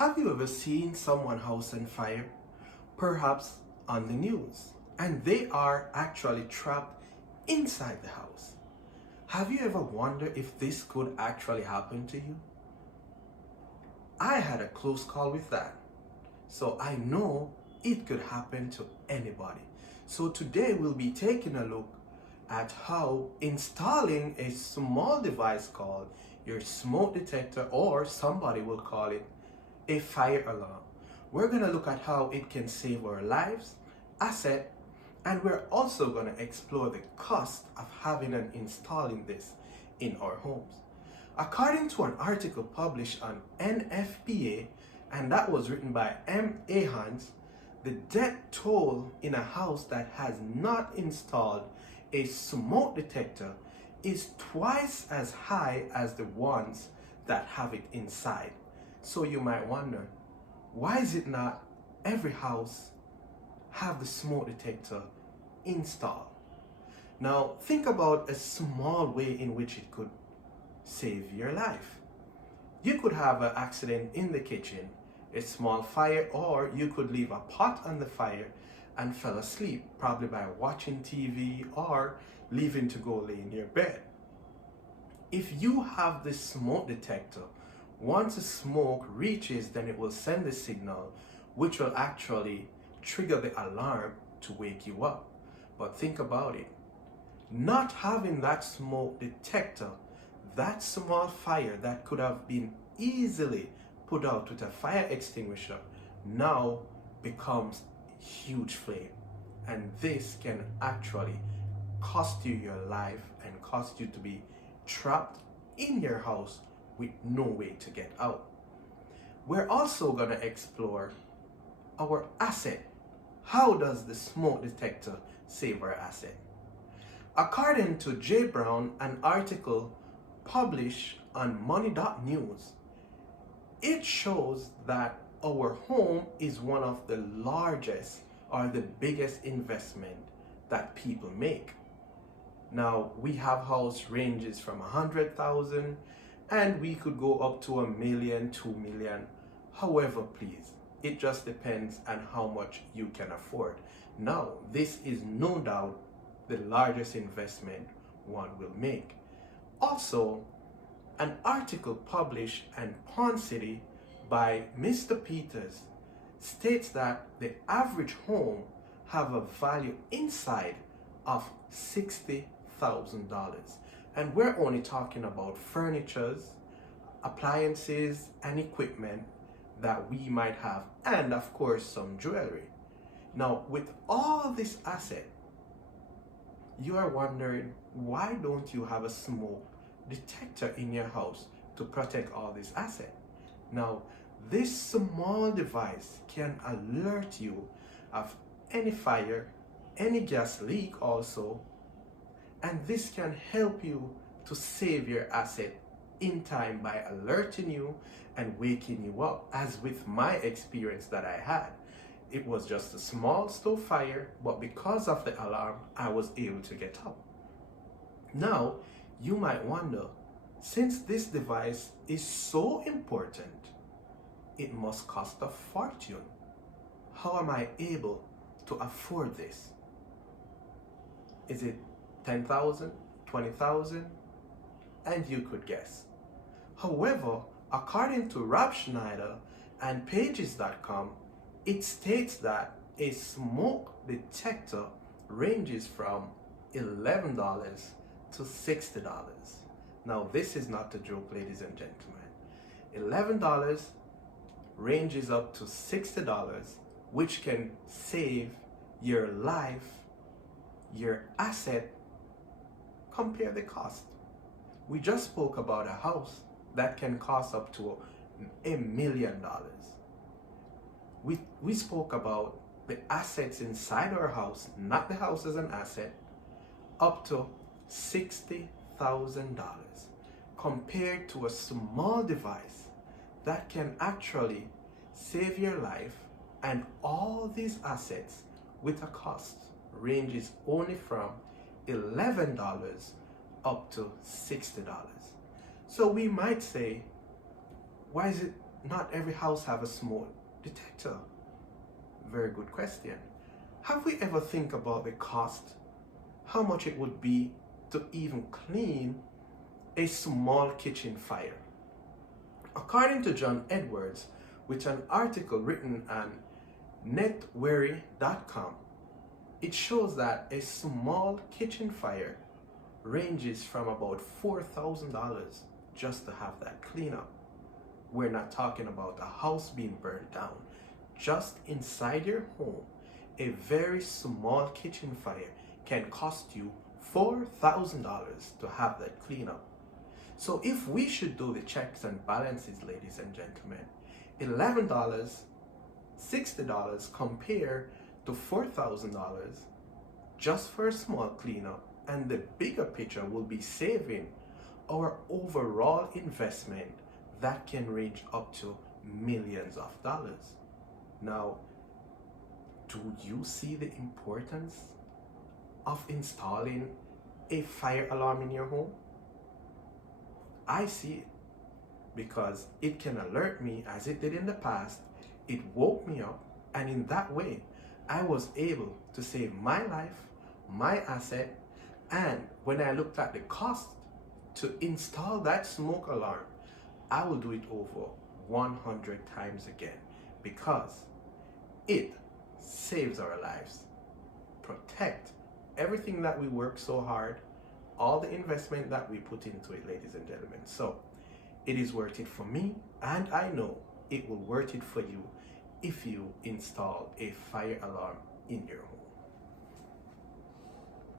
Have you ever seen someone's house on fire? Perhaps on the news, and they are actually trapped inside the house. Have you ever wondered if this could actually happen to you? I had a close call with that, so I know it could happen to anybody. So today we'll be taking a look at how installing a small device called your smoke detector, or somebody will call it a fire alarm. We're going to look at how it can save our lives, asset, and we're also going to explore the cost of having and installing this in our homes. According to an article published on NFPA, and that was written by M. Ahans, the death toll in a house that has not installed a smoke detector is twice as high as the ones that have it inside. So you might wonder, why is it not every house have the smoke detector installed? Now think about a small way in which it could save your life. You could have an accident in the kitchen, a small fire, or you could leave a pot on the fire and fell asleep, probably by watching TV or leaving to go lay in your bed. If you have this smoke detector, once the smoke reaches, then it will send a signal which will actually trigger the alarm to wake you up. But think about it. Not having that smoke detector, that small fire that could have been easily put out with a fire extinguisher, now becomes huge flame. And this can actually cost you your life and cost you to be trapped in your house with no way to get out. We're also going to explore our asset. How does the smoke detector save our asset? According to Jay Brown, an article published on money.news, it shows that our home is one of the largest or the biggest investment that people make. Now, we have house ranges from 100,000 and we could go up to 1 million, 2 million, however please. It just depends on how much you can afford. Now, this is no doubt the largest investment one will make. Also, an article published in Pawn City by Mr. Peters states that the average home have a value inside of $60,000. And we're only talking about furnitures, appliances, and equipment that we might have, and of course some jewelry. Now, with all this asset, you are wondering, why don't you have a smoke detector in your house to protect all this asset? Now, this small device can alert you of any fire, any gas leak also, and this can help you to save your asset in time by alerting you and waking you up. As with my experience that I had, it was just a small stove fire, but because of the alarm, I was able to get up. Now, you might wonder, since this device is so important, it must cost a fortune. How am I able to afford this? Is it 10,000, 20,000? And you could guess. However, according to Rob Schneider and Pages.com, it states that a smoke detector ranges from $11 to $60. Now, this is not a joke, ladies and gentlemen. $11 ranges up to $60, which can save your life, your asset. Compare the cost. We just spoke about a house that can cost up to $1 million. We spoke about the assets inside our house, not the house as an asset, up to $60,000, compared to a small device that can actually save your life, and all these assets with a cost ranges only from $11 up to $60. So we might say, why is it not every house have a smoke detector? Very good question. Have we ever think about the cost? How much it would be to even clean a small kitchen fire? According to John Edwards, with an article written on netwery.com, it shows that a small kitchen fire ranges from about $4,000 just to have that cleanup. We're not talking about a house being burned down. Just inside your home, a very small kitchen fire can cost you $4,000 to have that cleanup. So if we should do the checks and balances, ladies and gentlemen, $11, $60 compare to $4,000 just for a small cleanup, and the bigger picture will be saving our overall investment that can range up to millions of dollars. Now, do you see the importance of installing a fire alarm in your home? I see it, because it can alert me as it did in the past. It woke me up, and in that way, I was able to save my life, my asset, and when I looked at the cost to install that smoke alarm, I will do it over 100 times again, because it saves our lives. Protect everything that we work so hard, all the investment that we put into it, ladies and gentlemen. So it is worth it for me, and I know it will worth it for you if you install a fire alarm in your home.